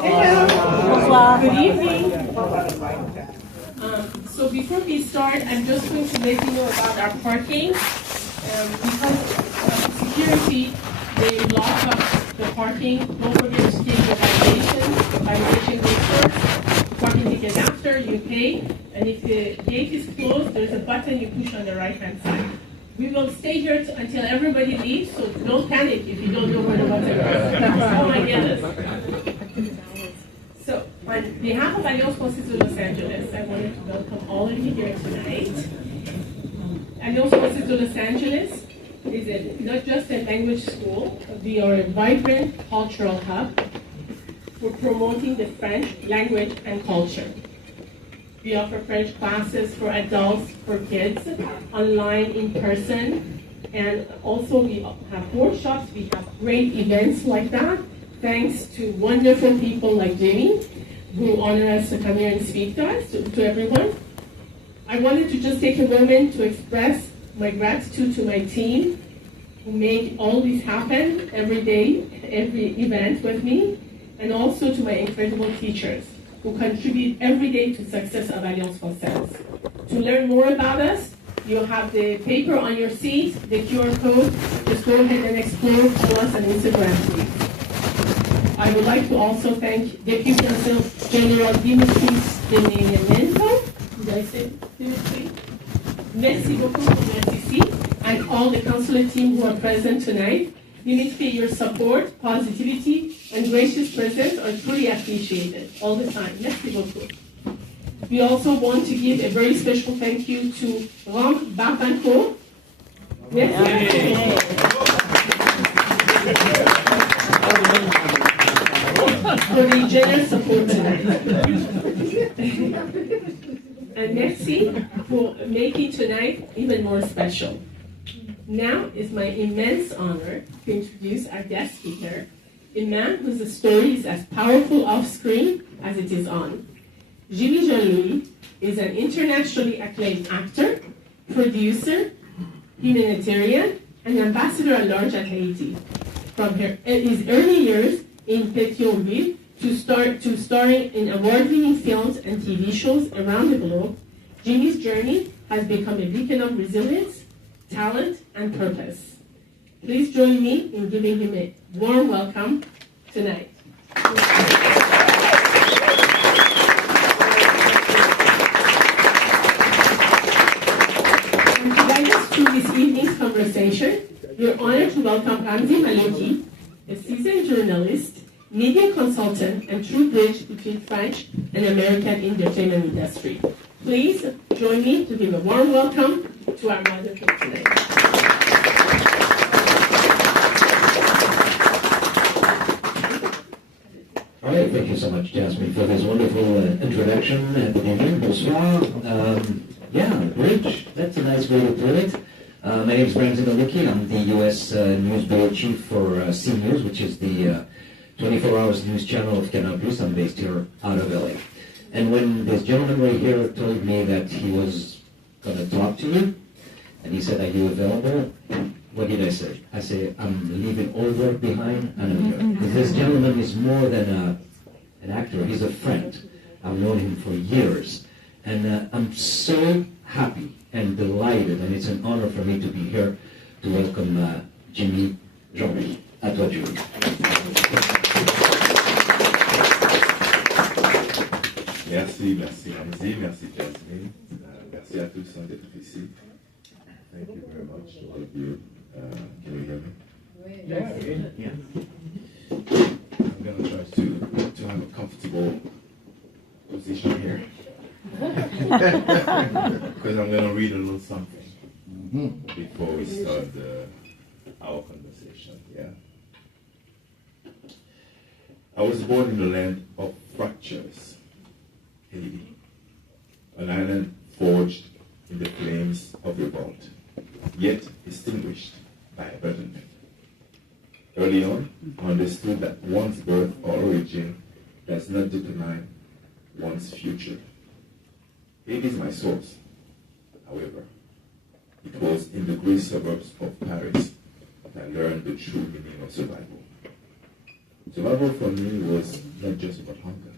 Bonsoir. Good evening. So before we start, I'm just going to let you know about our parking. Because of security, they lock up the parking. Don't forget to take your violation goes first. Parking ticket after, you pay. And if the gate is closed, there's a button you push on the right-hand side. We will stay here until everybody leaves, so don't panic if you don't know where the button is. Oh my goodness. So, on behalf of Alliance Française de Los Angeles, I wanted to welcome all of you here tonight. Alliance Française de Los Angeles is not just a language school, we are a vibrant cultural hub for promoting the French language and culture. We offer French classes for adults, for kids, online, in person, and also we have workshops, we have great events like that, thanks to wonderful people like Jimmy, who honor us to come here and speak to us, to everyone. I wanted to just take a moment to express my gratitude to my team, who make all this happen every day, every event with me, and also to my incredible teachers, who contribute every day to success of Alliance Française. To learn more about us, you have the paper on your seat, the QR code. Just go ahead and explore. Follow us on Instagram, please. I would like to also thank Deputy Consul General Dimitris Demenento. Did I say Dimitri? Merci beaucoup pour votre ici, and all the consulate team who are present tonight. Dimitri, your support, positivity, and gracious presence are truly appreciated all the time. Merci beaucoup. We also want to give a very special thank you to Ram Barbanco. For the generous support tonight. And merci for making tonight even more special. Now is my immense honor to introduce our guest speaker, a man whose story is as powerful off-screen as it is on. Jimmy Jean-Louis is an internationally acclaimed actor, producer, humanitarian, and ambassador at large at Haiti. From his early years in Pétionville to starring in award-winning films and TV shows around the globe, Jimmy's journey has become a beacon of resilience, talent, and purpose. Please join me in giving him a warm welcome tonight. And to guide us through this evening's conversation, we're honored to welcome Ramzi Maloki, a seasoned journalist, media consultant, and true bridge between French and American entertainment industry. Please join me to give a warm welcome to our wonderful tonight. All right, thank you so much, Jasmine, for this wonderful introduction at the beginning. Bonsoir. Bridge, that's a nice way to put it. My name is Ramzi Maloki. I'm the U.S. News Bureau Chief for C News, which is the 24 hours news channel of Canal+. I'm based here out of LA. And when this gentleman right here told me that he was going to talk to you, and he said, "Are you available?" What did I say? I say, "I'm leaving all work behind, and I'm here." Because this gentleman is more than an actor. He's a friend. I've known him for years. And I'm so happy and delighted, and it's an honor for me to be here to welcome Jimmy Jean-Louis. À toi, Julie. Merci Ramzi, merci Jasmine, merci à tous d'être ici. Thank you very much to all of you. Can you hear me? Yes. I'm going to try to have a comfortable position here. Because I'm going to read a little something before we start our conversation. Yeah. I was born in the land of fractures, Haiti, an island forged in the flames of revolt, yet distinguished by abandonment. Early on, I understood that one's birth or origin does not determine one's future. It is my source. However, it was in the grey suburbs of Paris that I learned the true meaning of survival. Survival for me was not just about hunger.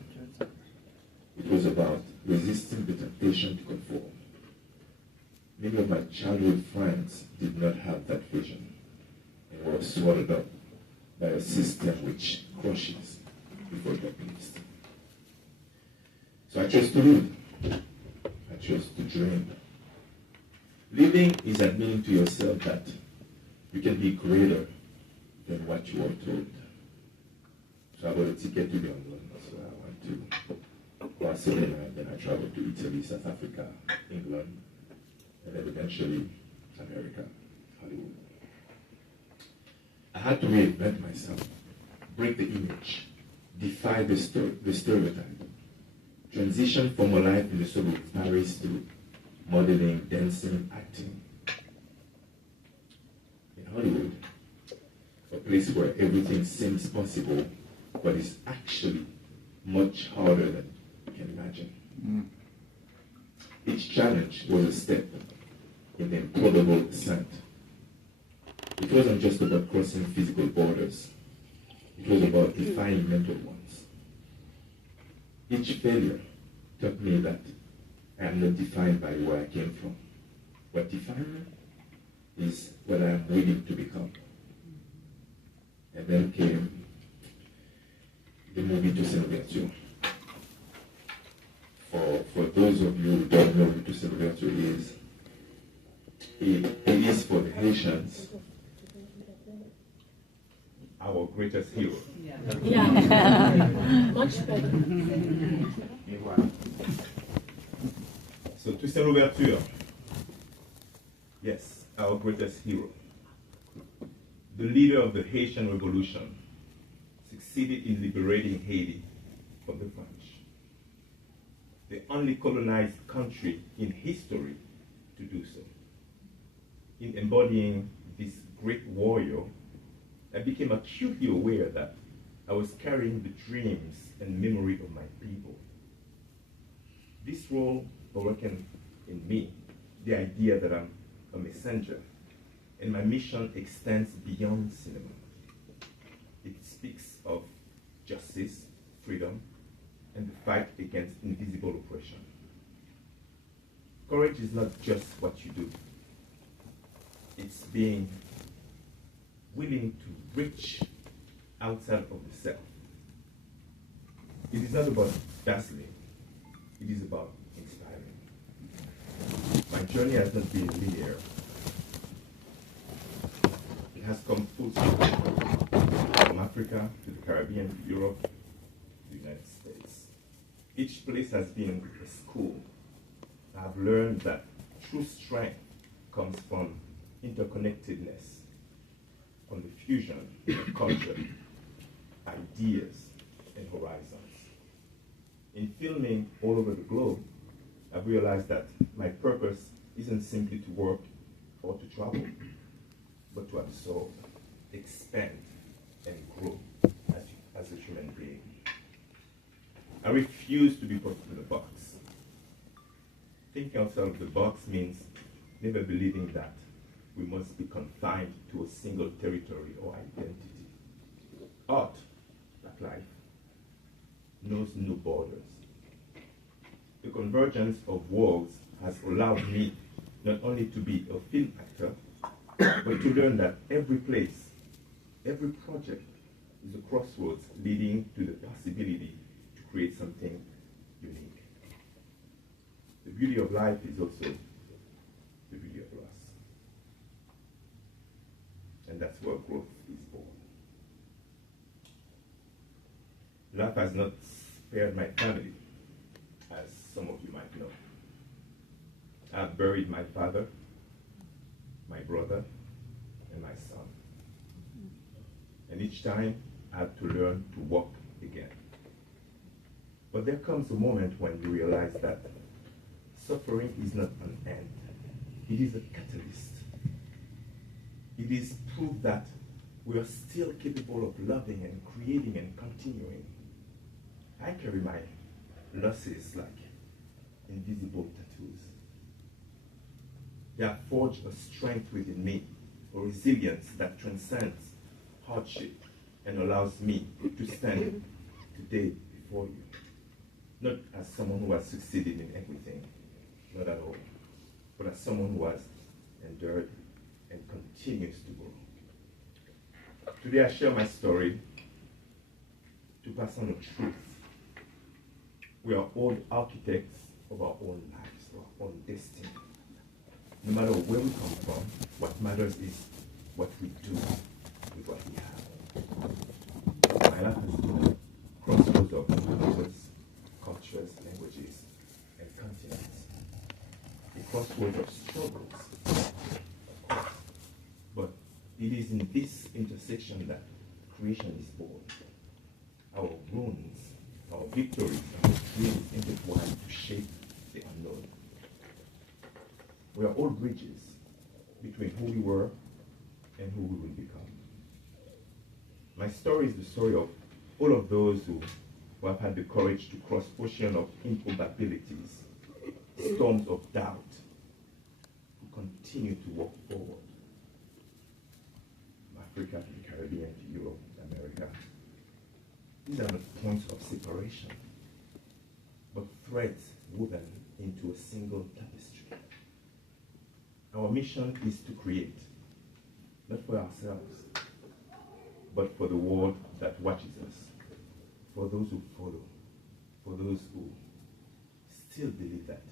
It was about resisting the temptation to conform. Many of my childhood friends did not have that vision and were swallowed up by a system which crushes before they're pleased. So I chose to live. I chose to dream. Living is admitting to yourself that you can be greater than what you were told. So I bought a ticket to London. So I went to Barcelona, and then I traveled to Italy, South Africa, England, and then eventually America, Hollywood. I had to reinvent myself, break the image, defy the stereotype, transition from a life in the suburbs of Paris to modeling, dancing, acting. In Hollywood, a place where everything seems possible, but is actually much harder than you can imagine. Each challenge was a step in the improbable ascent. It wasn't just about crossing physical borders. It was about defying mental ones. Each failure taught me that I am not defined by where I came from. What defines me is what I am willing to become. And then came the movie To Celebrate. For those of you who don't know who To Celebrate is, it is for the Haitians our greatest hero. Yeah. Much better. So, Toussaint Louverture, yes, our greatest hero. The leader of the Haitian Revolution succeeded in liberating Haiti from the French. The only colonized country in history to do so. In embodying this great warrior, I became acutely aware that I was carrying the dreams and memory of my people. This role awakened in me the idea that I'm a messenger, and my mission extends beyond cinema. It speaks of justice, freedom, and the fight against invisible oppression. Courage is not just what you do. It's being willing to reach outside of the self. It is not about dazzling. It is about inspiring. My journey has not been linear. It has come full circle, from Africa to the Caribbean, to Europe, to the United States. Each place has been a school. I've learned that true strength comes from interconnectedness, from the fusion of culture, ideas, and horizons. In filming all over the globe, I've realized that my purpose isn't simply to work or to travel, but to absorb, expand, and grow as a human being. I refuse to be put in a box. Thinking outside of the box means never believing that we must be confined to a single territory or identity. Art, like life, knows no borders. The convergence of worlds has allowed me not only to be a film actor, but to learn that every place, every project is a crossroads leading to the possibility to create something unique. The beauty of life is also the beauty of loss. And that's where growth is born. Life has not spared my family, as some of you might know. I've buried my father, my brother, and my son. And each time I have to learn to walk again. But there comes a moment when you realize that suffering is not an end. It is a catalyst. It is proof that we are still capable of loving and creating and continuing. I carry my losses like invisible tattoos. They have forged a strength within me, a resilience that transcends hardship and allows me to stand today before you. Not as someone who has succeeded in everything, not at all, but as someone who has endured and continues to grow. Today I share my story to pass on the truth. We are all architects of our own lives, our own destiny. No matter where we come from, what matters is what we do with what we have. My life has been a crossroads of languages, cultures, languages, and continents. A crossroads of struggles, of course. But it is in this intersection that creation is born. Our wounds, our victories, and our dreams intertwine to shape the unknown. We are all bridges between who we were and who we will become. My story is the story of all of those who have had the courage to cross ocean of improbabilities, storms of doubt, who continue to walk forward. From Africa to the Caribbean to Europe, America. These are not points of separation, but threads woven into a single tapestry. Our mission is to create, not for ourselves, but for the world that watches us, for those who follow, for those who still believe that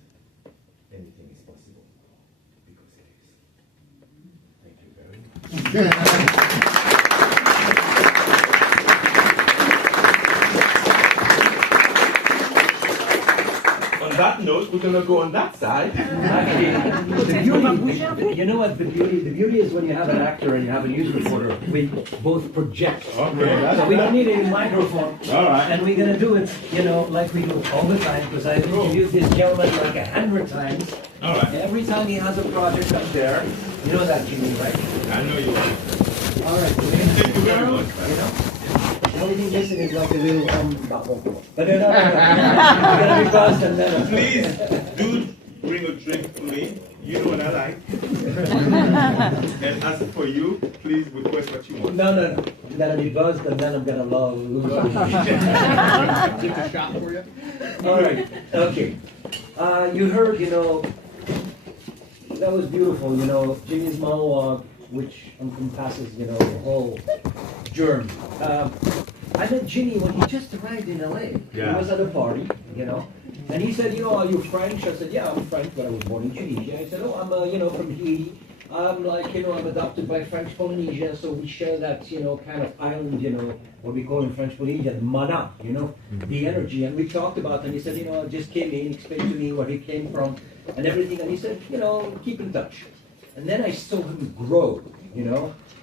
anything is possible, because it is. Thank you very much. On that note, we're going to go on that side. The beauty, you know what the beauty is when you have an actor and you have a news reporter, we both project. Okay. So we don't need any microphone. All right. And we're going to do it, like we do all the time, because I've interviewed this gentleman like 100 times. All right. Every time he has a project up there, you know that, Jimmy, right? I know you are. All right. Thank you very much. The only thing missing is like a little bubble. But no. You're going to be buzzed and then. Please do bring a drink for me. You know what I like. And as for you, please request what you want. No. I'm going to be buzzed and then I'm going to lose. Take a shot for you. All right. Okay. You heard, that was beautiful, Jimmy's monologue, which encompasses, the whole journey. I met Jimmy when he just arrived in LA. Yeah. He was at a party, and he said, are you French? I said, yeah, I'm French, but I was born in Tunisia. I said, I'm, from Haiti. I'm I'm adopted by French Polynesia, so we share that, kind of island, what we call in French Polynesia, the mana, the energy. And we talked about it, and he said, I just came in, explained to me where he came from and everything. And he said, keep in touch. And then I saw him grow,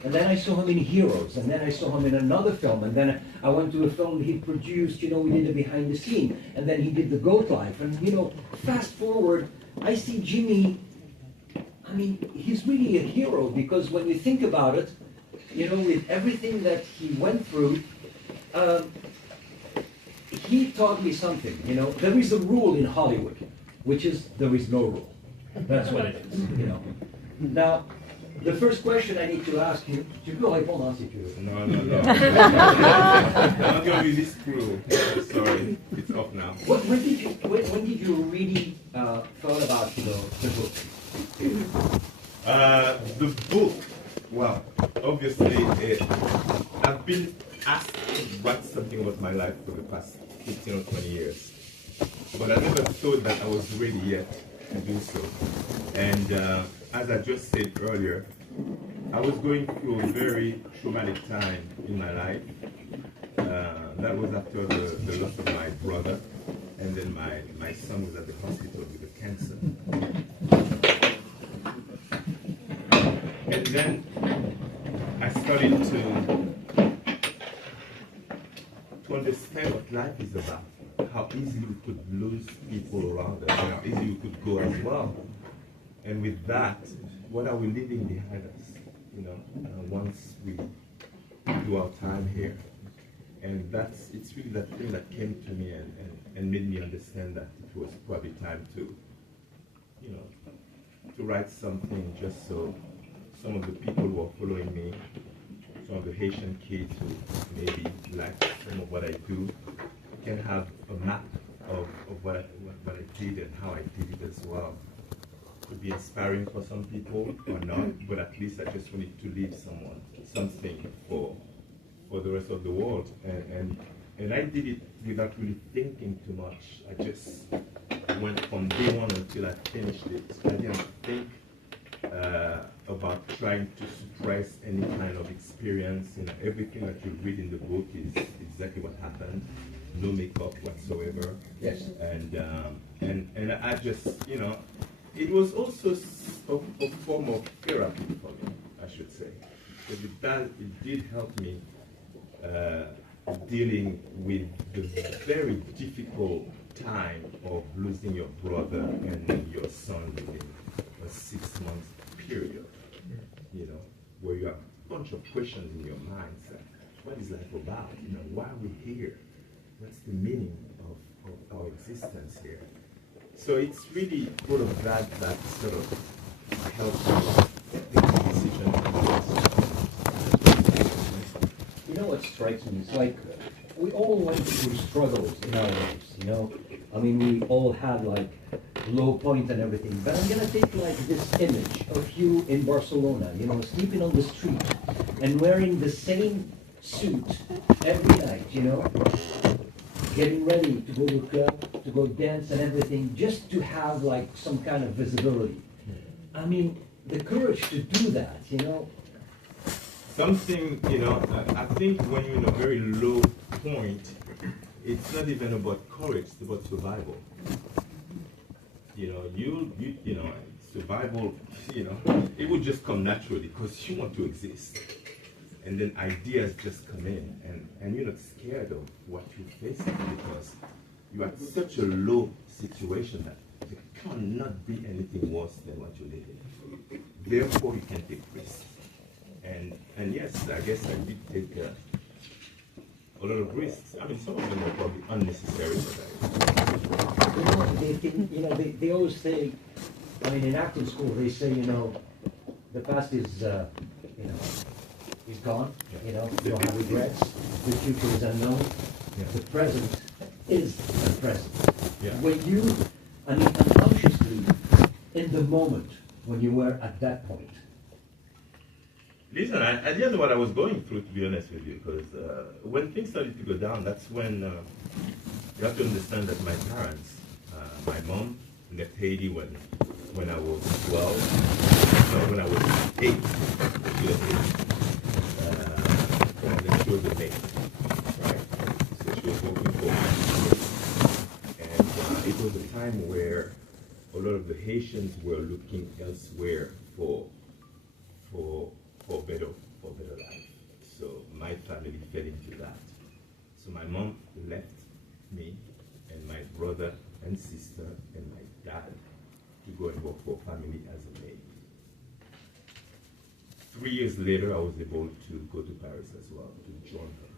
and then I saw him in Héros, and then I saw him in another film, and then I went to a film he produced, we did a behind the scene, and then he did The Goat Life. And, fast forward, I see Jimmy, he's really a hero, because when you think about it, with everything that he went through, he taught me something, There is a rule in Hollywood, which is there is no rule. That's what it is, Now, the first question I need to ask you, tu peux répondre si tu veux. No. I'm not going to be this cruel. Sorry, it's off now. When did you really thought about the book? The book, well, obviously, I've been asked to write something about my life for the past 15 or 20 years. But I never thought that I was ready yet to do so. And as I just said earlier, I was going through a very traumatic time in my life. That was after the loss of my brother, and then my son was at the hospital with a cancer. And then I started to understand what life is about, how easily we could lose people around us, and how easily we could go as well. And with that, what are we leaving behind us, once we do our time here? And it's really that thing that came to me and made me understand that it was probably time to write something, just so some of the people who are following me some of the Haitian kids who maybe like some of what I do can have a map of what I did and how I did it as well. Could be inspiring for some people or not, but at least I just wanted to leave something for the rest of the world. And I did it without really thinking too much. I just went from day one until I finished it. I didn't think about trying to suppress any kind of experience. You know, everything that you read in the book is exactly what happened. No makeup whatsoever. Yes. And I just, you know, it was also a form of therapy for me, I should say. Because it did help me dealing with the very difficult time of losing your brother and your son within a 6 month period. You know, where you have a bunch of questions in your mind. Like, what is life about? You know, why are we here? What's the meaning of our existence here? So it's really sort of that sort of helps you make a decision. You know what strikes me? It's like we all went through struggles in our lives, you know? I mean, we all had like low points and everything. But I'm gonna take like this image of you in Barcelona, you know, sleeping on the street and wearing the same suit every night, you know? Getting ready to go to the club, to go dance and everything, just to have like some kind of visibility. I mean, the courage to do that, you know? Something, you know, I think when you're in a very low point, it's not even about courage, it's about survival. You know, you know, survival, you know, it would just come naturally because you want to exist. And then ideas just come in, and you're not scared of what you're facing because you're at such a low situation that there cannot be anything worse than what you're living. Therefore, you can take risks. And yes, I guess I did take a lot of risks. I mean, some of them are probably unnecessary, but They always say, I mean, in acting school, they say, you know, the past is, you know, is gone, you know, you don't have regrets, the future is unknown, the present is the present. Yeah. When you, I mean, unconsciously, in the moment, when you were at that point. Listen, I didn't know what I was going through, to be honest with you, because when things started to go down, that's when you have to understand that my parents, my mom left Haiti when I was 12, no, when I was 8, she left Haiti. And then she was a maid, right? So she was working for me. And it was a time where a lot of the Haitians were looking elsewhere for better life. So my family fell into that. So my mom left me and my brother and sister and my dad to go and work for a family as a maid. 3 years later, I was able to go to Paris as well to join her.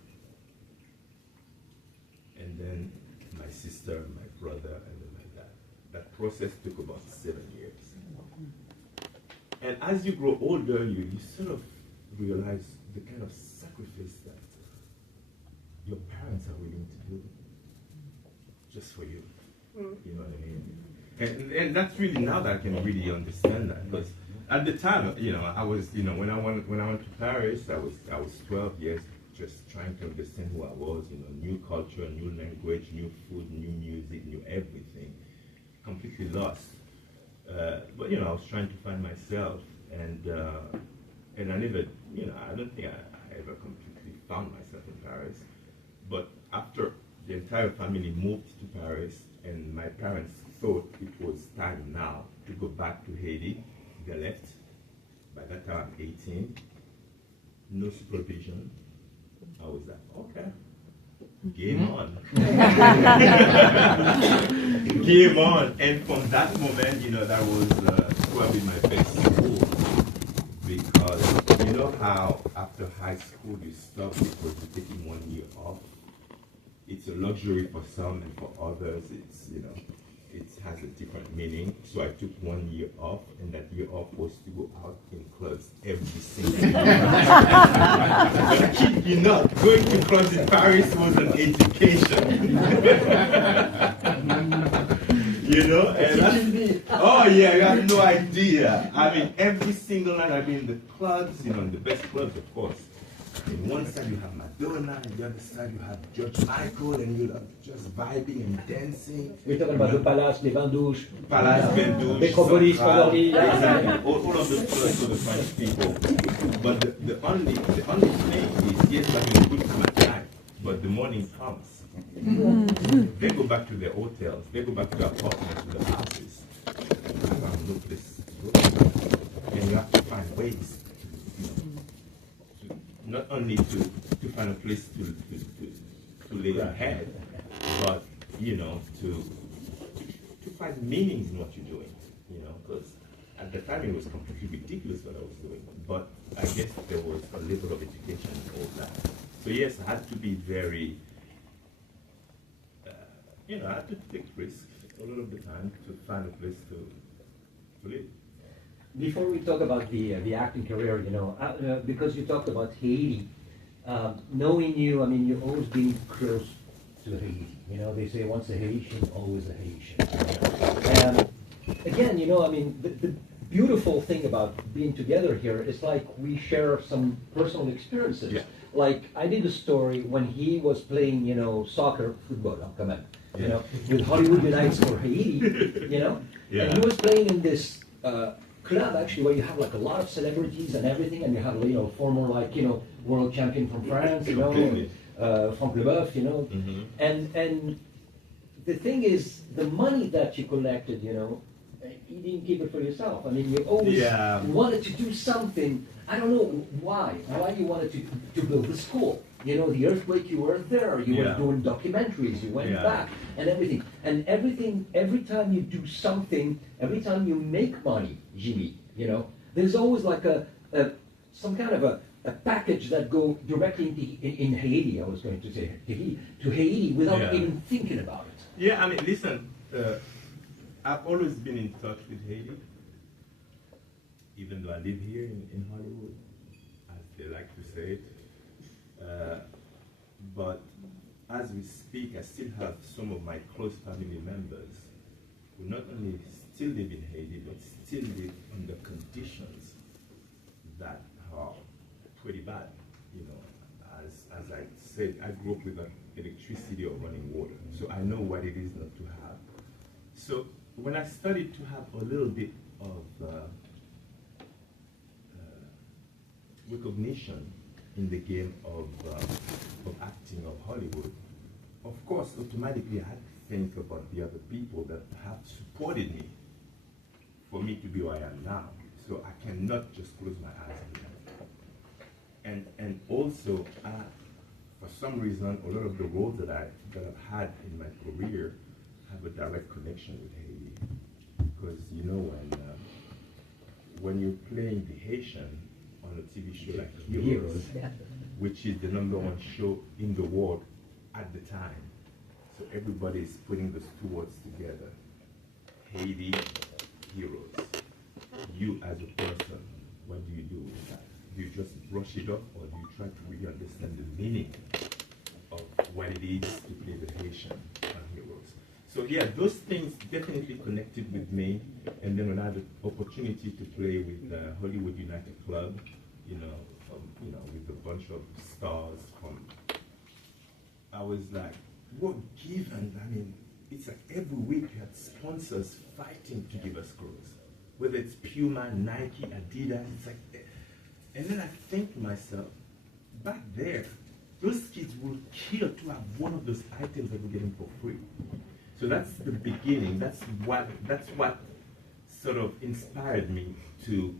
And then my sister, my brother, and then my dad. That process took about 7 years. And as you grow older, you sort of realize the kind of sacrifice that your parents are willing to do just for you. You know what I mean? And that's really now that I can really understand that, because at the time, you know, I was, you know, when I went to Paris, I was 12 years, just trying to understand who I was. You know, new culture, new language, new food, new music, new everything. Completely lost. But you know, I was trying to find myself, and I never, you know, I don't think I ever completely found myself in Paris. But after the entire family moved to Paris, and my parents thought it was time now to go back to Haiti, they left. By that time, I'm 18. No supervision. I was like, okay, game on. Game on. And from that moment, you know, that was probably my best school. Because you know how after high school you stop because you're taking 1 year off? It's a luxury for some, and for others, it's, you know, it has a different meaning. So I took 1 year off, and that year off was to go out in clubs every single day. But I kid you not, going to clubs in Paris was an education. You know? And oh yeah, you have no idea. I mean, every single night I've been in the clubs, you know, in the best clubs, of course. On one side you have Madonna, and the other side you have George Michael, and you're just vibing and dancing. We're talking about the Palace, les Bains Douches, Palace, Bains Douches, Metropolis, Central, Fondorly. all of the clubs for the French people. But the only thing is, yes, we're having a good time at night, but the morning comes. They go back to their hotels, they go back to their apartments, to their houses. Look this, and you have to find ways. Not only to find a place to lay your head, but you know, to find meanings in what you're doing. You know, because at the time it was completely ridiculous what I was doing. But I guess there was a level of education in all that. So yes, I had to be very, you know, I had to take risks a lot of the time to find a place to live. Before we talk about the acting career, you know, because you talked about Haiti, knowing you, I mean, you've always been close to Haiti. You know, they say once a Haitian, always a Haitian. Again, you know, I mean, the beautiful thing about being together here is like we share some personal experiences. Yeah. Like I did a story when he was playing, you know, soccer, football, come on, you know, with Hollywood Unites for Haiti, you know, Yeah. and he was playing in this club actually where you have like a lot of celebrities and everything, and you have, you know, former, like, you know, world champion from France, you know, Franck Leboeuf, you know, and the thing is, the money that you collected, you know, you didn't keep it for yourself. I mean, you always wanted to do something. I don't know why you wanted to build the school. You know, the earthquake, you were there, you were doing documentaries, you went back, and everything. And every time you do something, every time you make money, Jimmy, you know, there's always like some kind of a package that go directly in Haiti, I was going to say, to Haiti without even thinking about it. Yeah, I mean, listen, I've always been in touch with Haiti, even though I live here in Hollywood, as they like to say it. But as we speak, I still have some of my close family members who not only still live in Haiti, but still live under conditions that are pretty bad. You know, as I said, I grew up without electricity or running water, so I know what it is not to have. So when I started to have a little bit of recognition in the game of acting of Hollywood, of course, automatically I had to think about the other people that have supported me for me to be where I am now. So I cannot just close my eyes to them. And also, for some reason, a lot of the roles that I've had in my career have a direct connection with Haiti. Because you know, when you're playing the Haitian on a TV show like Héros, which is the #1 show in the world at the time, so everybody is putting those two words together. Haiti, Héros. You as a person, what do you do with that? Do you just brush it off, or do you try to really understand the meaning of what it is to play the Haitian on Héros? So yeah, those things definitely connected with me. And then when I had the opportunity to play with Hollywood United Club, you know, with a bunch of stars from, I was like, what given? I mean, it's like every week you had sponsors fighting to give us clothes, whether it's Puma, Nike, Adidas. It's like, and then I think to myself, back there, those kids will kill to have one of those items that we're getting for free. So that's the beginning. That's what sort of inspired me to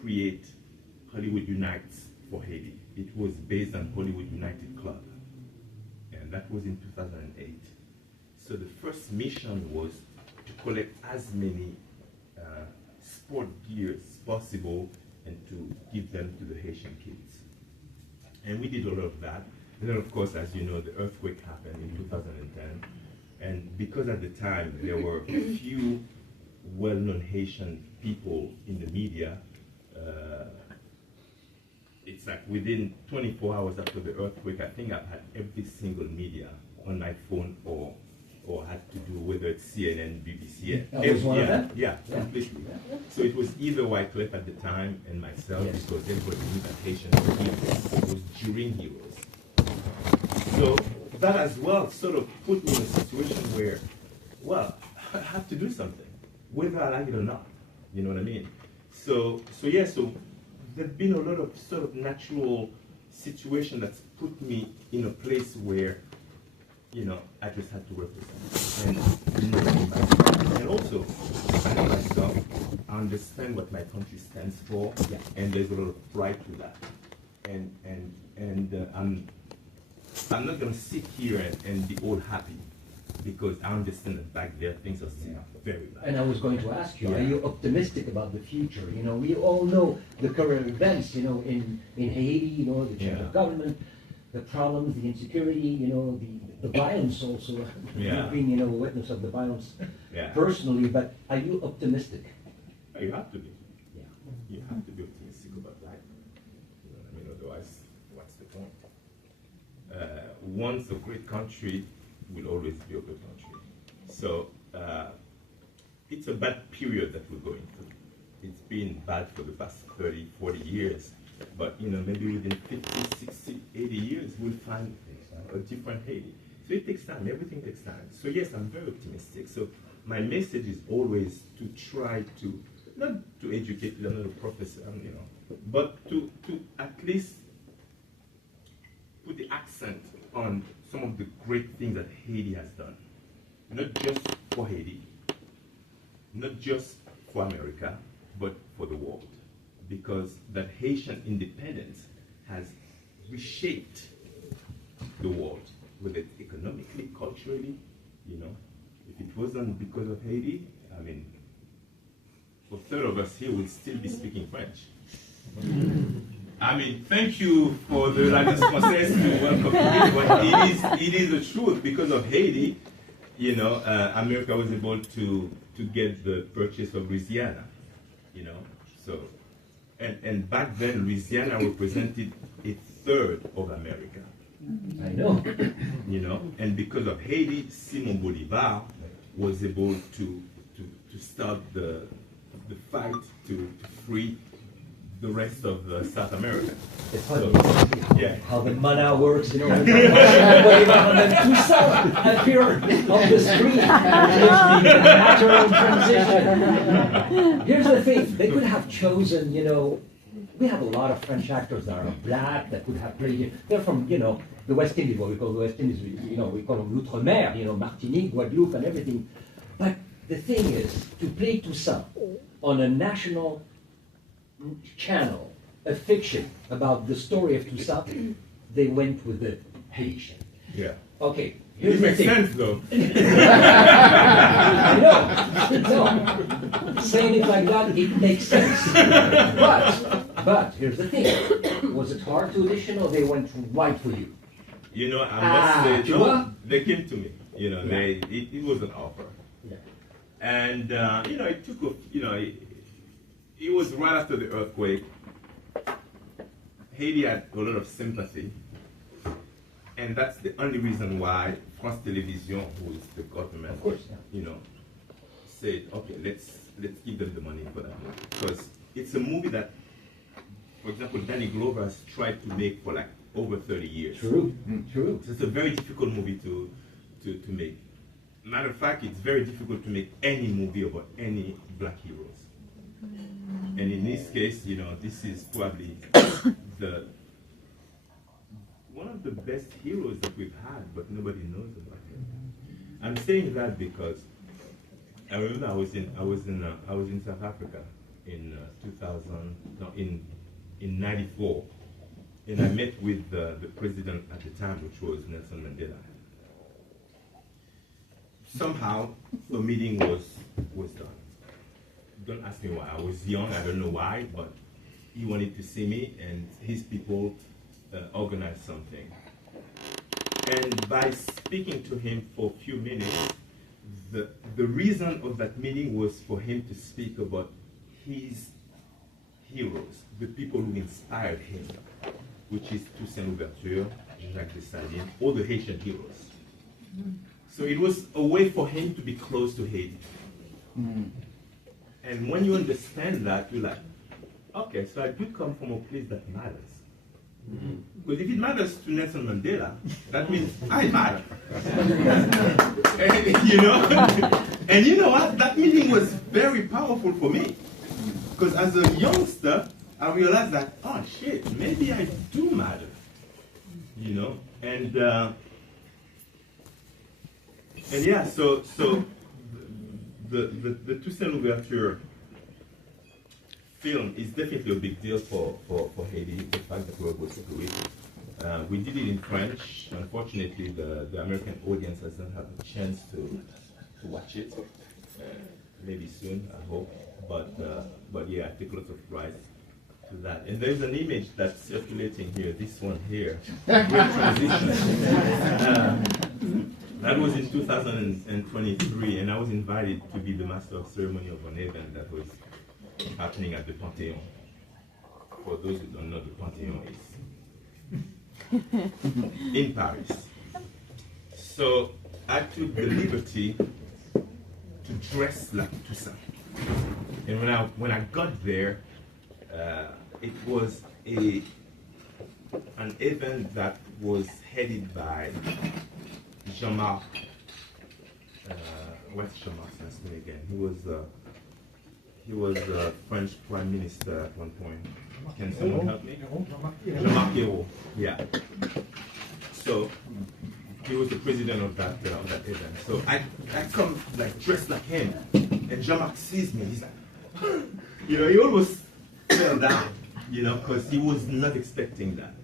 create Hollywood Unites for Haiti. It was based on Hollywood United Club, and that was in 2008. So the first mission was to collect as many sport gear as possible and to give them to the Haitian kids. And we did a lot of that. And then, of course, as you know, the earthquake happened in 2010. And because at the time there were few well-known Haitian people in the media, it's like within 24 hours after the earthquake, I think I've had every single media on my phone or had to do, whether it's CNN, BBC. That was one of them? Yeah, completely. So it was either Wycliffe at the time and myself, Yes. because everybody knew that Haitian were heroes. It was during Heroes. So that as well sort of put me in a situation where, well, I have to do something, whether I like it or not. You know what I mean? So there's been a lot of sort of natural situation that's put me in a place where, you know, I just had to represent. And also, I know myself, I understand what my country stands for, and there's a lot of pride to that. And I'm not going to sit here and be all happy, because I understand that back there things are still very bad. And I was going to ask you, are you optimistic about the future? You know, we all know the current events, you know, in Haiti, you know, the change of government, the problems, the insecurity, you know, the violence also. You've been, you know, a witness of the violence personally, but are you optimistic? You have to be. Yeah. You have to be optimistic about life. You know what I mean? Otherwise, what's the point? Once a great country will always be a good country. So it's a bad period that we're going through. It's been bad for the past 30, 40 years. But, you know, maybe within 50, 60, 80 years, we'll find a different Haiti. So it takes time. Everything takes time. So yes, I'm very optimistic. So my message is always to try to, not to educate, I'm not a professor, you know, but to at least put the accent on some of the great things that Haiti has done. Not just for Haiti, not just for America, but for the world. Because that Haitian independence has reshaped the world, whether it's economically, culturally, you know. If it wasn't because of Haiti, I mean, a third of us here would still be speaking French. I mean, thank you for the L'Alliance Française to welcome me, but it is the truth. Because of Haiti, you know, America was able to get the purchase of Louisiana, you know. So, and back then, Louisiana represented a third of America. I know. You know, and because of Haiti, Simon Bolivar was able to start the fight to free the rest of South America. It's funny, Yeah. how the mana works, you know. And then Toussaint appear on the screen. Natural transition. Here's the thing, they could have chosen, you know, we have a lot of French actors that are black, that could have played it. They're from, you know, the West Indies, what we call the West Indies, you know, we call them l'outre-mer, you know, Martinique, Guadeloupe, and everything. But the thing is, to play Toussaint on a national channel, a fiction about the story of Toussaint, they went with the Haitian. Yeah. Okay, It here's the makes thing. sense, though. No, saying it like that, it makes sense. But here's the thing. Was it hard to audition, or they went right for you? You know, I must say, tu no, vois? they came to me. You know, it was an offer. Yeah. And, you know, it took, it was right after the earthquake. Haiti had a lot of sympathy. And that's the only reason why France Télévisions, who is the government, Of course, yeah. you know, said, okay, let's give them the money for that movie. Because it's a movie that, for example, Danny Glover has tried to make for like over 30 years. True, true. So it's a very difficult movie to make. Matter of fact, it's very difficult to make any movie about any black heroes. And in this case, you know, this is probably one of the best heroes that we've had, but nobody knows about him. I'm saying that because I remember I was in South Africa in 94, and I met with the president at the time, which was Nelson Mandela. Somehow, a meeting was done. Don't ask me why. I was young, I don't know why, but he wanted to see me, and his people organized something. And by speaking to him for a few minutes, the reason of that meeting was for him to speak about his heroes, the people who inspired him, which is Toussaint Louverture, Jacques Dessalines, all the Haitian heroes. So it was a way for him to be close to Haiti. And when you understand that, you're like, okay, so I do come from a place that matters. Because if it matters to Nelson Mandela, that means I matter. And, you know, and you know what? That meeting was very powerful for me. Because as a youngster, I realized that, oh shit, maybe I do matter. You know? And yeah, so the Toussaint Louverture film is definitely a big deal for Haiti, the fact that we were able to do it. We did it in French. Unfortunately, the American audience doesn't have a chance to watch it. Maybe soon, I hope. But yeah, I take lots of pride to that. And there's an image that's circulating here, this one here, Great Transition. That was in 2023, and I was invited to be the master of ceremony of an event that was happening at the Panthéon. For those who don't know, the Panthéon is in Paris. So I took the liberty to dress like Toussaint. And when I got there, it was an event that was headed by Jean-Marc. What's Jean-Marc's last name again? He was French Prime Minister at one point. Can someone help me? Jean-Marc Héros. Yeah. So he was the president of that event. So I come like dressed like him, and Jean-Marc sees me. He's like, you know, he almost fell down, you know, because he was not expecting that.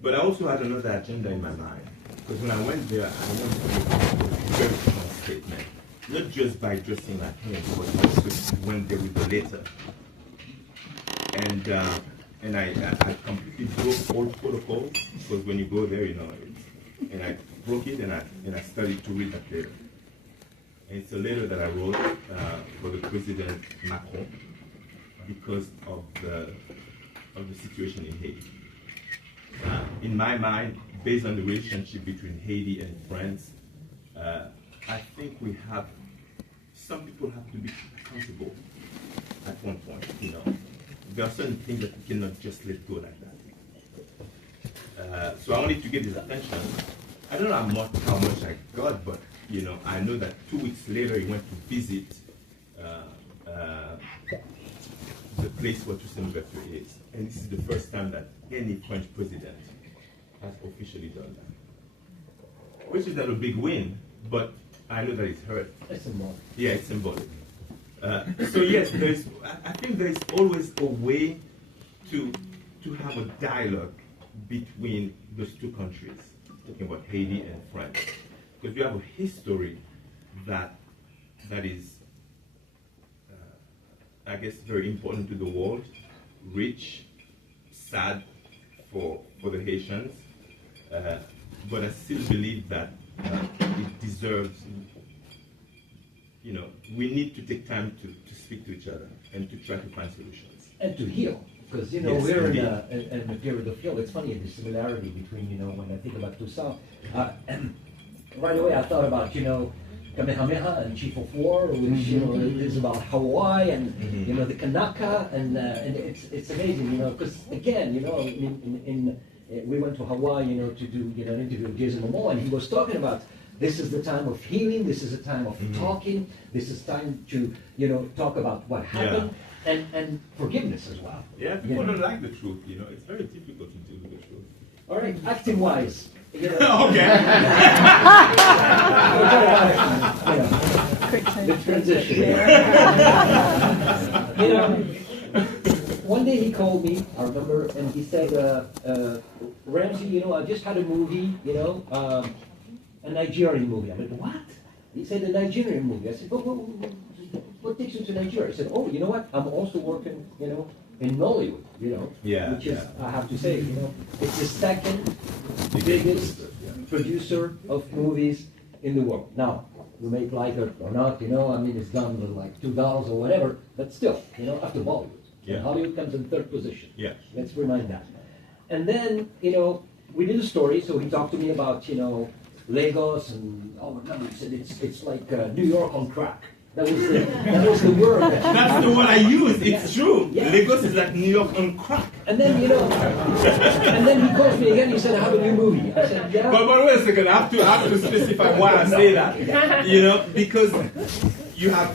But I also had another agenda in my mind, because when I went there, I wanted to make a very strong statement, not just by dressing like him, but also went there with the letter. And I completely broke all protocols, because when you go there, you know, and I broke it and I started to read that letter. And it's a letter that I wrote for the President Macron because of the situation in Haiti. In my mind, based on the relationship between Haiti and France, I think some people have to be accountable at one point, you know. There are certain things that we cannot just let go like that. So I wanted to get his attention. I don't know how much I got, but you know, I know that 2 weeks later he went to visit the place where Toussaint Louverture is. And this is the first time that any French president has officially done that. Which is not a big win, but I know that it's hurt. It's symbolic. Yeah, it's symbolic. So yes, I think there is always a way to have a dialogue between those two countries, talking about Haiti and France, because we have a history that is, I guess, very important to the world, rich, sad for the Haitians, but I still believe that it deserves. You know, we need to take time to speak to each other and to try to find solutions. And to heal, because, you know, Yes, we're indeed. in a period of heal. It's funny, the similarity between, you know, when I think about Toussaint, and right away I thought about, you know, Kamehameha and Chief of War, which, you know, is about Hawaii and, you know, the Kanaka, and it's amazing, you know, because, again, you know, we went to Hawaii, you know, to do, you know, an interview with Jason Momoa, and he was talking about this is the time of healing. This is a time of talking. This is time to, you know, talk about what happened and forgiveness as well. Yeah, people don't like the truth. You know, it's very difficult to deal with the truth. All right, acting wise. You know, the transition. You know, one day he called me, I remember, and he said, Ramsey, you know, I just had a movie, you know, a Nigerian movie. I went, what? He said, a Nigerian movie. I said, what takes you to Nigeria? I said, oh, you know what? I'm also working, you know, in Nollywood, you know, which is, I have to say, you know, it's the second biggest producer of movies in the world. Now, you may like it or not, I mean, it's done with like $2 or whatever, but still, after Bollywood. Yeah. And Hollywood comes in third position. Yeah. Let's remind that. And then, we did a story, so he talked to me about, Lagos, and remember, he said it's like New York on crack. That was the word. That's the word I use. It's true. Yeah. Lagos is like New York on crack. And then, and then he calls me again, he said, I have a new movie. I said, yeah. But wait a second, I have to specify why I say that. Because you have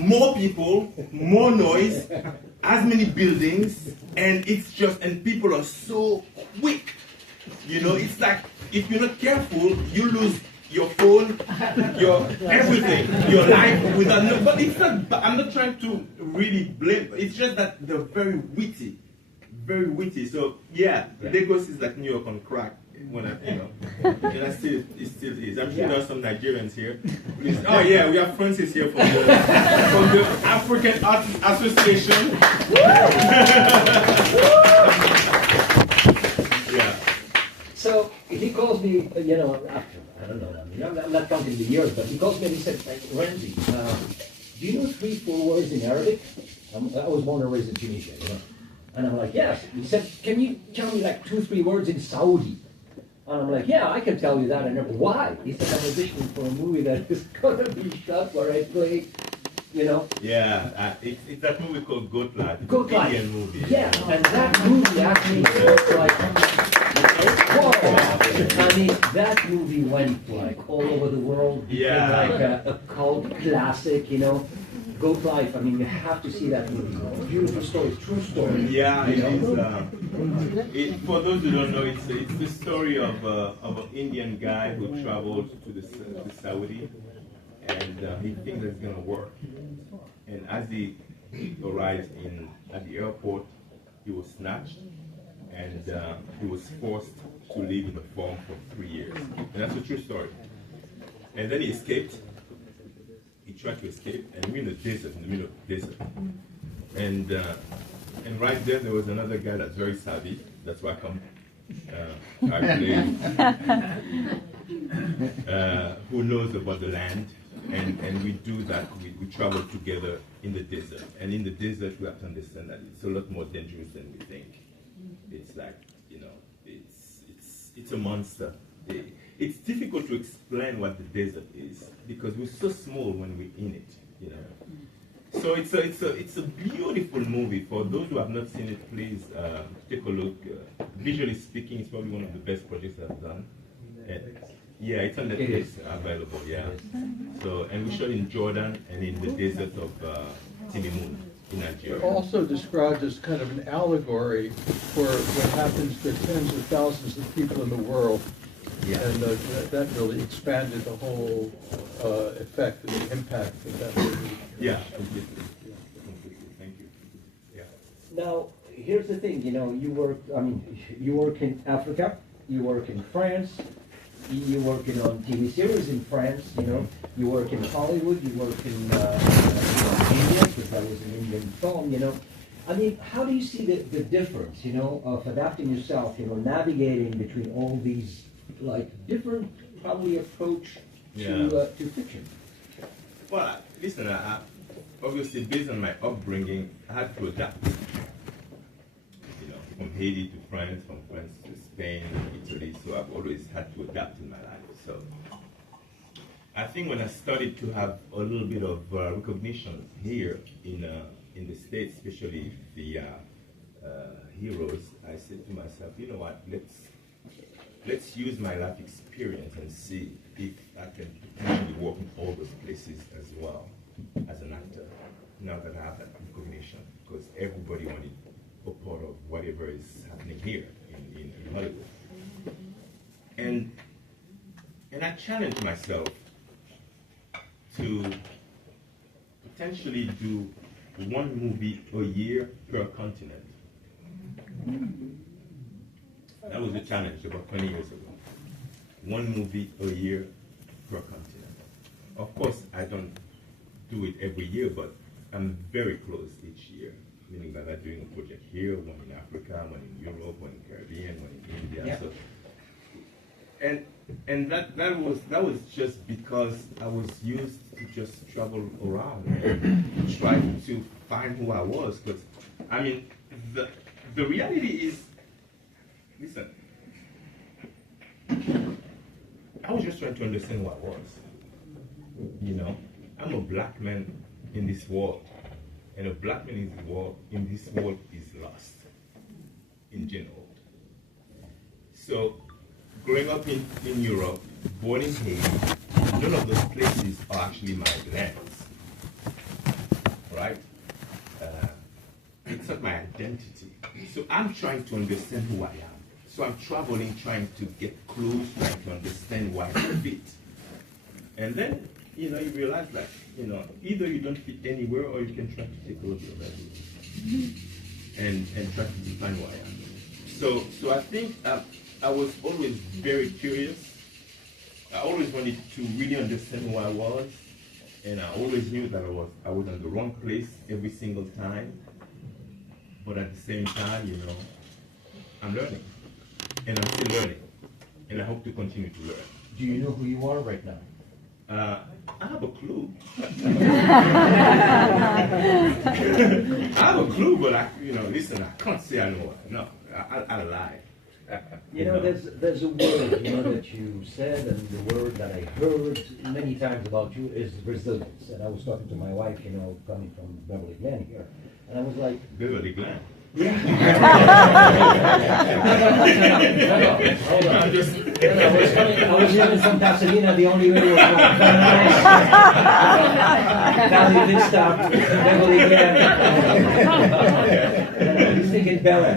more people, more noise, as many buildings, and and people are so quick. It's like, if you're not careful, you lose your phone, your everything, your life without. But it's not. I'm not trying to really blame. It's just that they're very witty, very witty. So yeah, Lagos is like New York on crack. When and it still is. I'm sure there are some Nigerians here. Please. Oh yeah, we have Francis here from the African Artists Association. Yeah. So he calls me, after, I don't know, I'm not counting the years, but he calls me and he said, Ramsey, do you know 3-4 words in Arabic? I was born and raised in Tunisia, And I'm like, yes. He said, can you tell me like 2-3 words in Saudi? And I'm like, yeah, I can tell you that. And I'm like, why? He said, I'm auditioning for a movie that is going to be shot where I play, Yeah, it's that movie called Goat Life. Goat Life. Indian movie. Yeah, and that movie actually was like, whoa. I mean, that movie went like all over the world. Yeah. Like a cult classic, Goat Life. I mean, you have to see that movie. Beautiful story, true story. Yeah, it is. For those who don't know, it's the story of an Indian guy who traveled to Saudi, and he thinks it's gonna work. And as he arrives at the airport, he was snatched, and he was forced to live in the farm for 3 years. And that's a true story. And then he escaped. He tried to escape, and we're in the desert, in the middle of the desert. And right there was another guy that's very savvy. That's why I come. I play. Who knows about the land, and we do that. We travel together in the desert, and in the desert we have to understand that it's a lot more dangerous than we think. It's like it's a monster. It's difficult to explain what the desert is because we're so small when we're in it, So it's a beautiful movie. For those who have not seen it, please take a look. Visually speaking, it's probably one of the best projects I've done. Yeah, it's on Netflix available. Yeah. So and we shot in Jordan and in the desert of Tinimun in Nigeria. Also described as kind of an allegory for what happens to tens of thousands of people in the world. Yeah. And that really expanded the whole effect and the impact of that movie. Yeah, completely. Thank you. Yeah. Now, here's the thing, you work in Africa, you work in France, you work on TV series in France, you work in Hollywood, you work in India, because that was an Indian film, I mean, how do you see the difference, of adapting yourself, navigating between all these, like, different, probably, approach to fiction? Well, listen, obviously, based on my upbringing, I had to adapt. From Haiti to France, from France to Spain, Italy, so I've always had to adapt in my life. So I think when I started to have a little bit of recognition here in the States, especially via Héros, I said to myself, you know what, let's use my life experience and see if I can potentially work in all those places as well as an actor, now that I have that recognition, because everybody wanted a part of whatever is happening here in Hollywood. And I challenged myself to potentially do one movie a year per continent. That was the challenge about 20 years ago. One movie a year per continent. Of course, I don't do it every year, but I'm very close each year. Meaning that I'm doing a project here, one in Africa, one in Europe, one in Caribbean, one in India. Yeah. So and that was just because I was used to just travel around and try to find who I was. Because I mean, the reality is, listen, I was just trying to understand who I was. You know, I'm a black man in this world, and a black man in this world is lost in general. So, growing up in Europe, born in Haiti, none of those places are actually my lands, right? It's not my identity. So I'm trying to understand who I am. So I'm traveling, trying to get clues, trying to understand why I fit. And then, you realize that, either you don't fit anywhere or you can try to take a look at that and try to define who I am. So I think I was always very curious. I always wanted to really understand who I was, and I always knew that I was in the wrong place every single time. But at the same time, I'm learning, and I'm still learning, and I hope to continue to learn. Do you know who you are right now? I have a clue. I have a clue, but listen, I can't say I know. No, I lie. There's a word, that you said, and the word that I heard many times about you is resilience. And I was talking to my wife, coming from Beverly Glen here, and I was like, Beverly Glen? Yeah. Hold on. I was living from Pasadena, the only way was Valley Vista, Beverly Glen. I was thinking Bel Air.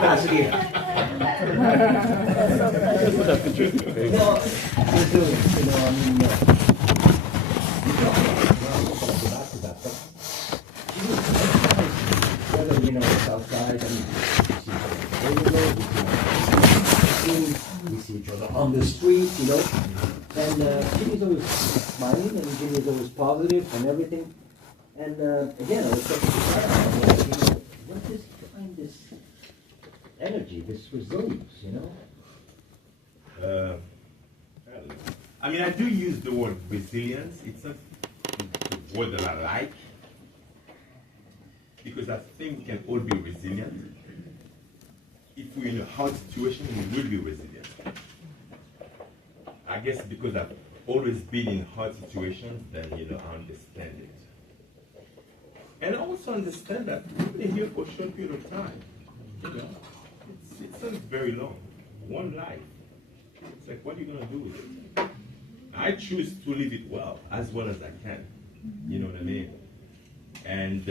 Pasadena. It's outside, we see each other on the street, and Jimmy's always smiling, and Jimmy's always positive and everything. And again, I was talking to Sarah, what is behind this energy, this resilience, I mean, I do use the word resilience. It's not the word that I like, because I think we can all be resilient. If we're in a hard situation, we will be resilient. I guess because I've always been in hard situations, then I understand it. And I also understand that we're here for a short period of time. It's not very long. One life. It's like, what are you going to do with it? I choose to live it well as I can. You know what I mean? And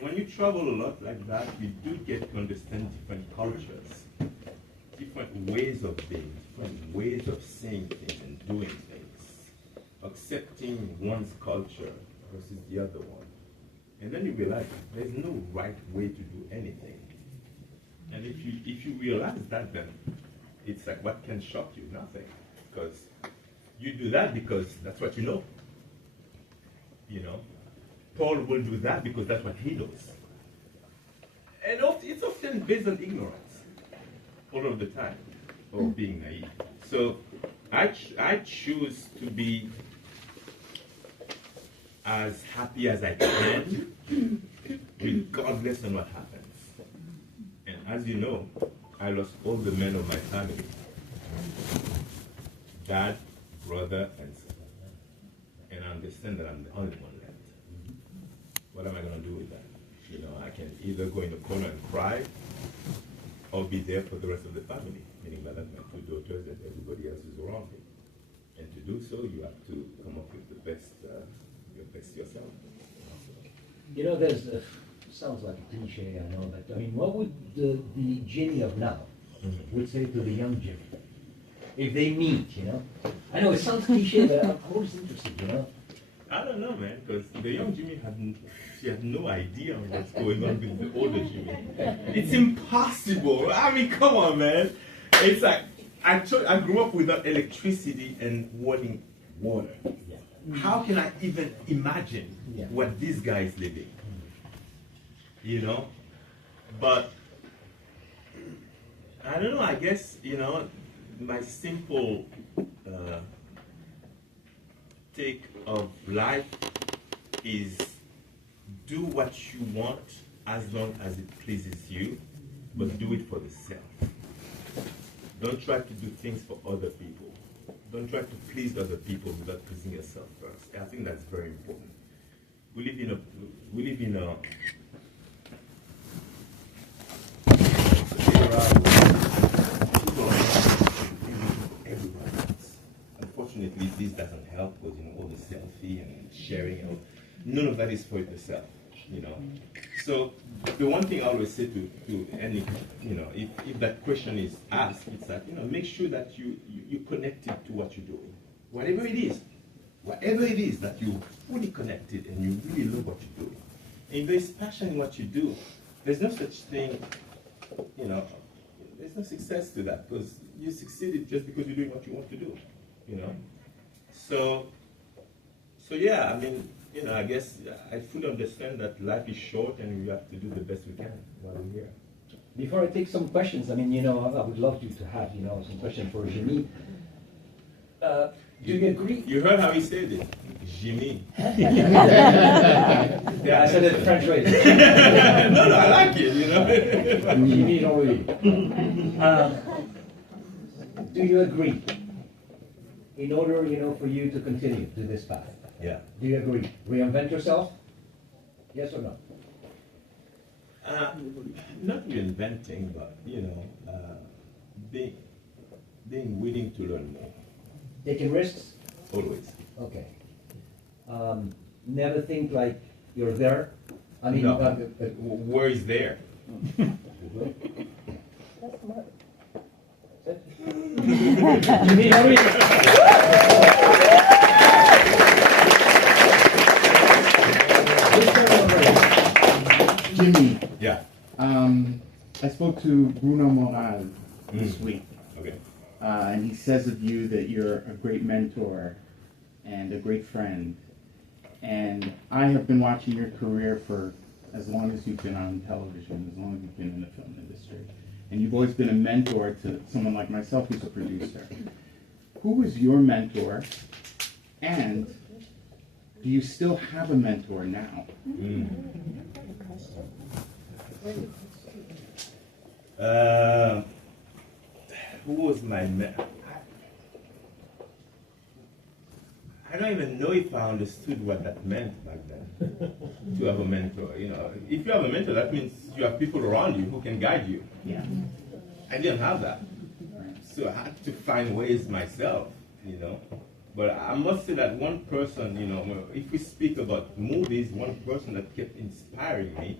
when you travel a lot like that, you do get to understand different cultures, different ways of being, different ways of saying things and doing things, accepting one's culture versus the other one. And then you realize there's no right way to do anything. And if you realize that, then it's like, what can shock you? Nothing. Because you do that because that's what you know. Paul will do that because that's what he does. And it's often based on ignorance, all of the time, or being naive. So I choose to be as happy as I can, regardless of what happens. And as you know, I lost all the men of my family. Dad, brother, and son. And I understand that I'm the only one left. What am I going to do with that? I can either go in a corner and cry, or be there for the rest of the family, meaning that my two daughters and everybody else is around me. And to do so, you have to come up with the best, your best yourself. There's sounds like a cliche, I know, but what would the Jimmy of now would say to the young Jimmy if they meet? I know it sounds cliche, but I'm always interested. I don't know, man, because the young Jimmy had no idea what's going on with the older Jimmy. It's impossible. I mean, come on, man. It's like, I grew up without electricity and wanting water. Yeah. How can I even imagine what this guy is living? But I don't know, I guess, my simple take of life is do what you want as long as it pleases you, but do it for the self. Don't try to do things for other people. Don't try to please other people without pleasing yourself first. I think that's very important. We live in a era where people are pleasing everyone else. Unfortunately, this doesn't help because all the selfie and sharing, none of that is for yourself. So the one thing I always say to any, if that question is asked, it's that, make sure that you connected to what you're doing. Whatever it is that you're fully connected and you really love what you're doing. And if there's passion in what you do, there's no such thing, there's no success to that because you succeeded just because you're doing what you want to do, So yeah, I mean, I guess I fully understand that life is short and we have to do the best we can while we're here. Before I take some questions, I mean, I would love you to have, some questions for Jimmy. Do you agree? You heard how he said it, Jimmy. Yeah, I said it French way. No, I like it, Jimmy Jean-Louis. Do you agree? In order, for you to continue to this path. Yeah. Do you agree? Reinvent yourself? Yes or no? Not reinventing, but being willing to learn more. Taking risks? Always. Okay. Never think like you're there? I mean, no. Where is there? Jimmy, hurry! Jimmy, Yeah. I spoke to Bruno Moral this week, Okay. and he says of you that you're a great mentor and a great friend. And I have been watching your career for as long as you've been on television, as long as you've been in the film industry. And you've always been a mentor to someone like myself who's a producer. Who was your mentor, and do you still have a mentor now? Who was my mentor? I don't even know if I understood what that meant back then, to have a mentor. If you have a mentor, that means you have people around you who can guide you. Yeah. I didn't have that. So I had to find ways myself, But I must say that one person, if we speak about movies, one person that kept inspiring me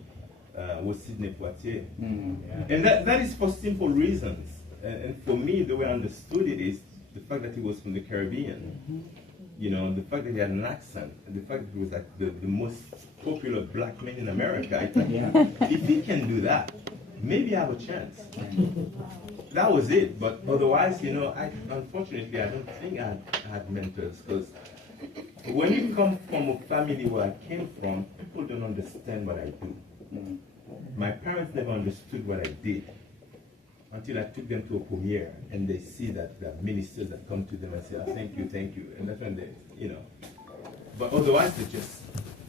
was Sidney Poitier. Yeah. And that is for simple reasons. And for me, the way I understood it is the fact that he was from the Caribbean. The fact that he had an accent, and the fact that he was like the most popular black man in America. I thought, if he can do that, maybe I have a chance. That was it. But otherwise, unfortunately, I don't think I had mentors, because when you come from a family where I came from, people don't understand what I do. My parents never understood what I did until I took them to a premiere and they see that there are ministers that come to them and say, oh, thank you. And that's when they, But otherwise,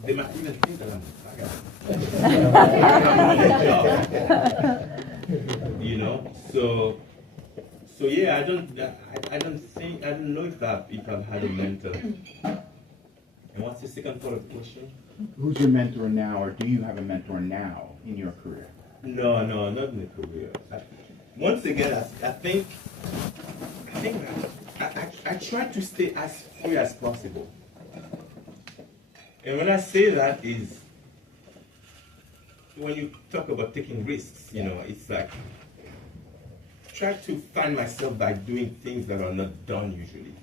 they might even think that I'm So yeah, I don't know if I've had a mentor. And what's the second part of the question? Who's your mentor now, or do you have a mentor now in your career? No, not in the career. Once again, I think I try to stay as free as possible. And when I say that is, when you talk about taking risks, it's like, try to find myself by doing things that are not done usually.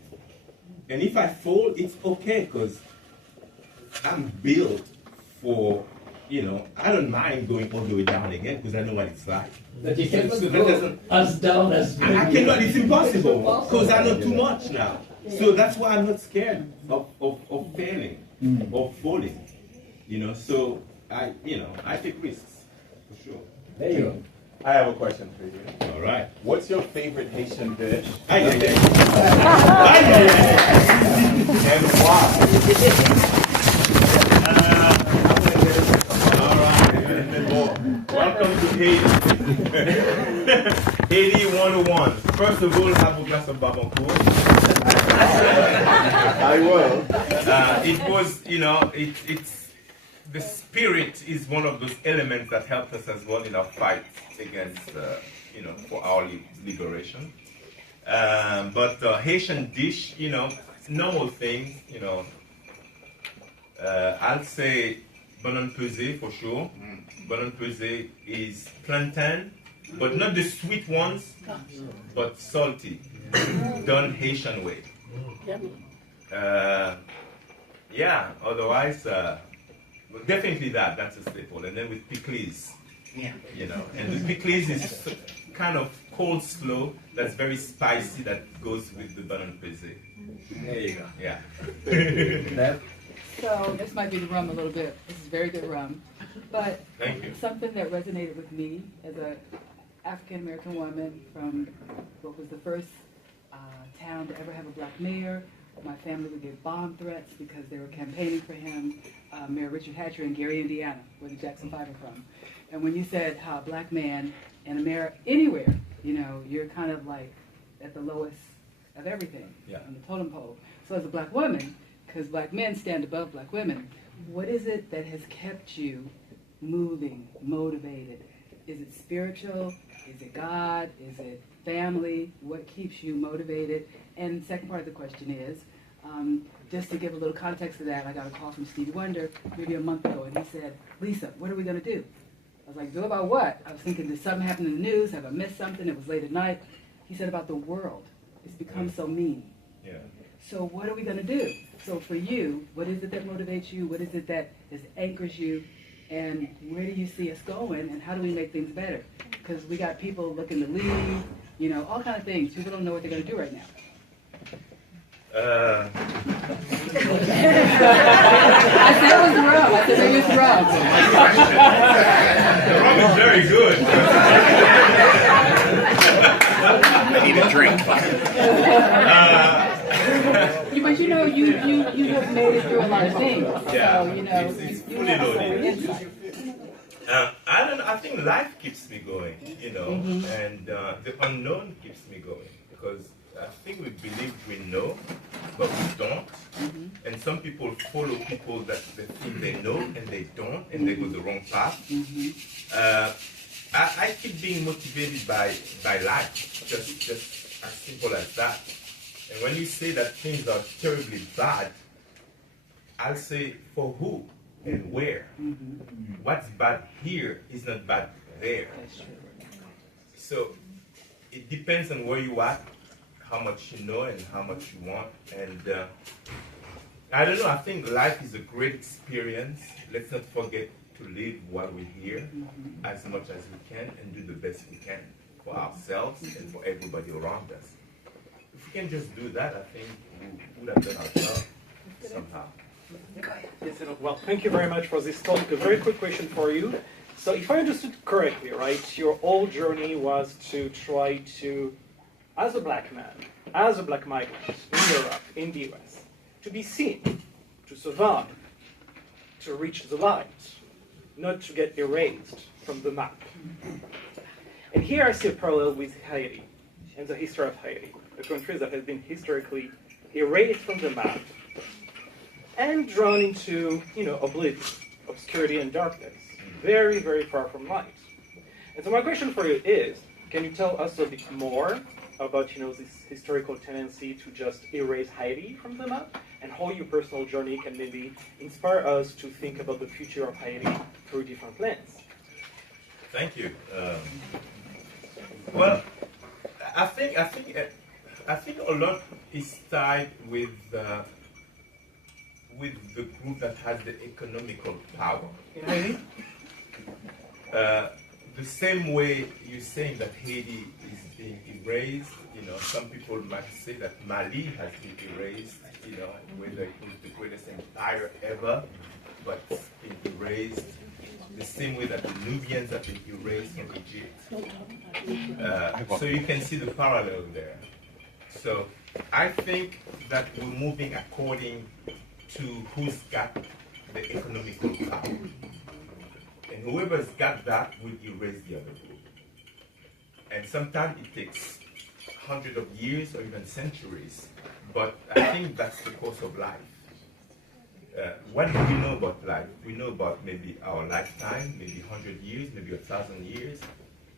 And if I fall, it's okay, because I'm built for, I don't mind going all the way down again, because I know what it's like. But you cannot So go as down as I cannot, it's impossible, because I know too much now. So that's why I'm not scared of failing or falling. So I take risks, for sure. There you go. I have a question for you. All right. What's your favorite Haitian dish? Aye, aye, aye. And why? All right. Welcome to Haiti. Haiti 101. First of all, have a glass of Babancourt. I will. It was, it's the spirit is one of those elements that helped us as well in our fight against, for our liberation. But Haitian dish, normal things, I'll say banan pesé for sure. Banan pesé is plantain, but not the sweet ones, but salty, done Haitian way. Otherwise, definitely that's a staple. And then with pickles, and the pickles is kind of cold slow that's very spicy that goes with the banan pesé. There you go. Yeah. So this might be the rum a little bit. This is very good rum. But Thank you. something that resonated with me as a African-American woman from what was the first town to ever have a black mayor. My family would get bomb threats because they were campaigning for him, Mayor Richard Hatcher in Gary, Indiana, where the Jackson 5 are from. And when you said how a black man and a mayor anywhere, you're kind of like at the lowest of everything on the totem pole. So as a black woman, because black men stand above black women, what is it that has kept you moving, motivated? Is it spiritual? Is it God? Is it family? What keeps you motivated? And the second part of the question is, just to give a little context to that, I got a call from Stevie Wonder maybe a month ago, and he said, Lisa, what are we going to do? I was like, do about what? I was thinking, did something happen in the news? Have I missed something? It was late at night. He said about the world. It's become so mean. Yeah. So what are we going to do? So for you, what is it that motivates you? What is it that anchors you? And where do you see us going? And how do we make things better? Because we got people looking to leave, all kind of things. People don't know what they're going to do right now. I said it was rum. I said maybe it's rum. The rum is very good. I need a drink. But you have made it through a lot of things. Yeah, So, it's fully loaded. I don't know. I think life keeps me going, and the unknown keeps me going because I think we believe we know, but we don't. And some people follow people that they think they know and they don't, and they go the wrong path. I keep being motivated by life, just as simple as that. And when you say that things are terribly bad, I'll say for who and where. What's bad here is not bad there. So it depends on where you are, how much you know and how much you want. And I don't know, I think life is a great experience. Let's not forget to live while we're here as much as we can and do the best we can for ourselves and for everybody around us. If we can just do that, I think we would have done our job somehow. Yes, hello. Well, thank you very much for this talk. A very quick question for you. So if I understood correctly, right, your whole journey was to try to, as a black man, as a black migrant in Europe, in the US, to be seen, to survive, to reach the light, not to get erased from the map. And here I see a parallel with Haiti and the history of Haiti, a country that has been historically erased from the map and drawn into, oblivion, obscurity and darkness, very, very far from light. And so my question for you is, can you tell us a bit more about, this historical tendency to just erase Haiti from the map, and how your personal journey can maybe inspire us to think about the future of Haiti through different lens? Thank you. Well, I think a lot is tied with the group that has the economical power in Haiti. The same way you're saying that Haiti is being erased. You know, some people might say that Mali has been erased, you know, whether it was the greatest empire ever, but it's been erased. The same way that the Nubians have been erased from Egypt. So you can see the parallel there. So I think that we're moving according to who's got the economical power. And whoever's got that will erase the other group. And sometimes it takes hundreds of years or even centuries, but I think that's the course of life. What do we know about life? We know about maybe our lifetime, maybe 100 years, maybe 1,000 years,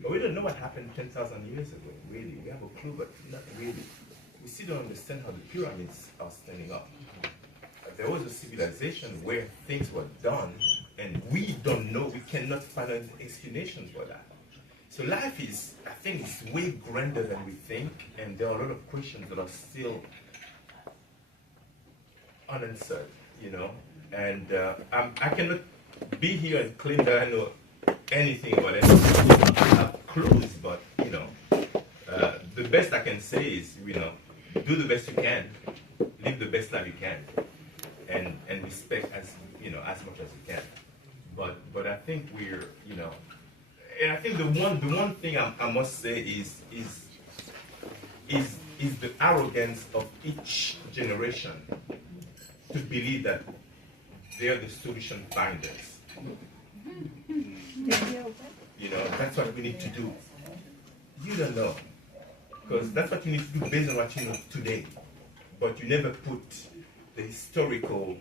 but we don't know what happened 10,000 years ago, really. We have a clue, but not really. We still don't understand how the pyramids are standing up. There was a civilization where things were done, and we don't know, we cannot find an explanation for that. So life is, I think, it's way grander than we think, and there are a lot of questions that are still unanswered, you know. And I cannot be here and claim that I know anything about it. I have clues, but, you know, the best I can say is, you know, do the best you can, live the best life you can, and respect as, you know, as much as you can. But I think we're, you know, and I think the one thing I must say is the arrogance of each generation to believe that they are the solution finders. You know, that's what we need to do. You don't know, because that's what you need to do based on what you know today. But you never put the historical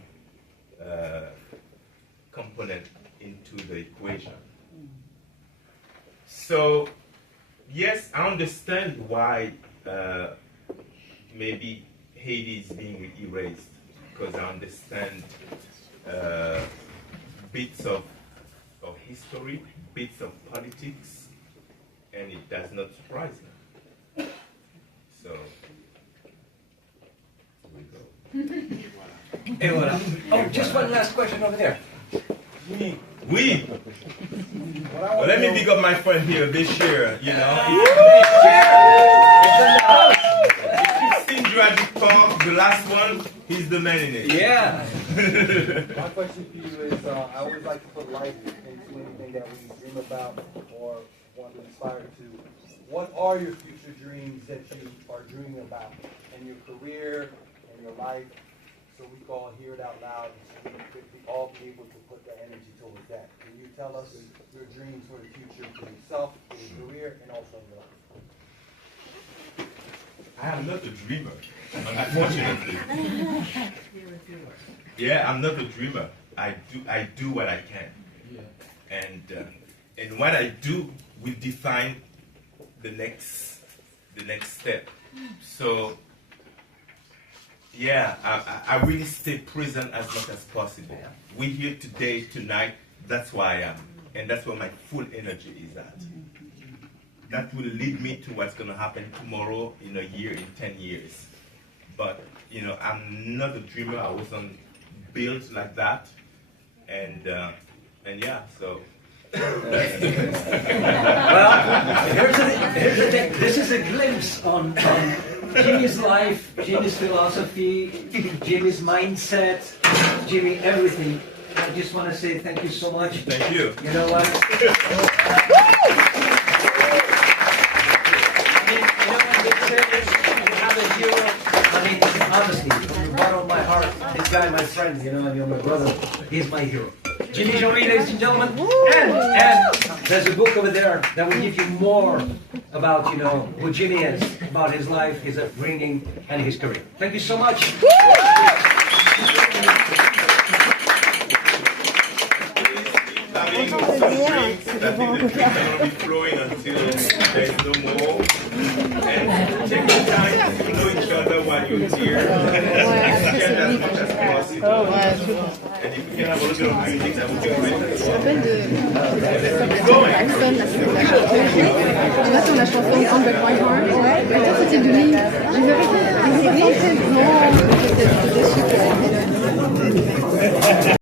component into the equation. So, yes, I understand why maybe Haiti is being erased, because I understand bits of history, bits of politics, and it does not surprise me. So, here we go. Et voilà. Oh, just one last question over there. Oui. Well, let me pick up my friend here this year, you know. If you've seen Jurassic Park, the last one, he's the man in it. Yeah. My question to you is, I always like to put life into anything that we dream about or want to inspire to. What are your future dreams that you are dreaming about in your career, in your life? So we can all hear it out loud, and so we all be able to put the energy towards that. Can you tell us your dreams for the future, for yourself, for your career, and also in your life? I am not a dreamer, unfortunately. Yeah, I'm not a dreamer. I do what I can, and what I do will define the next step. So. Yeah, I really stay present as much as possible. We're here today, tonight, that's why I am. And that's where my full energy is at. That will lead me to what's going to happen tomorrow, in a year, in 10 years. But, you know, I'm not a dreamer. I wasn't built like that. And yeah, so. Well, here's the thing. This is a glimpse on Jimmy's life, Jimmy's philosophy, Jimmy's mindset, Jimmy everything. I just want to say thank you so much. Thank you. You know what? Honestly, from the bottom of my heart, this guy, my friend, you know, and you're my brother, he's my hero. Jimmy Jory, ladies and gentlemen, and there's a book over there that will give you more about, you know, who Jimmy is, about his life, his upbringing, and his career. Thank you so much. Having some drinks, I think the drinks are going to be flowing until there's no more. And take the time to know each other while you're here. Exchange as much as possible. And if we can have a little bit of music, that would be great. Keep going. Tu vois, sur la chanson On the My Heart, c'était du livre. Je vais répéter.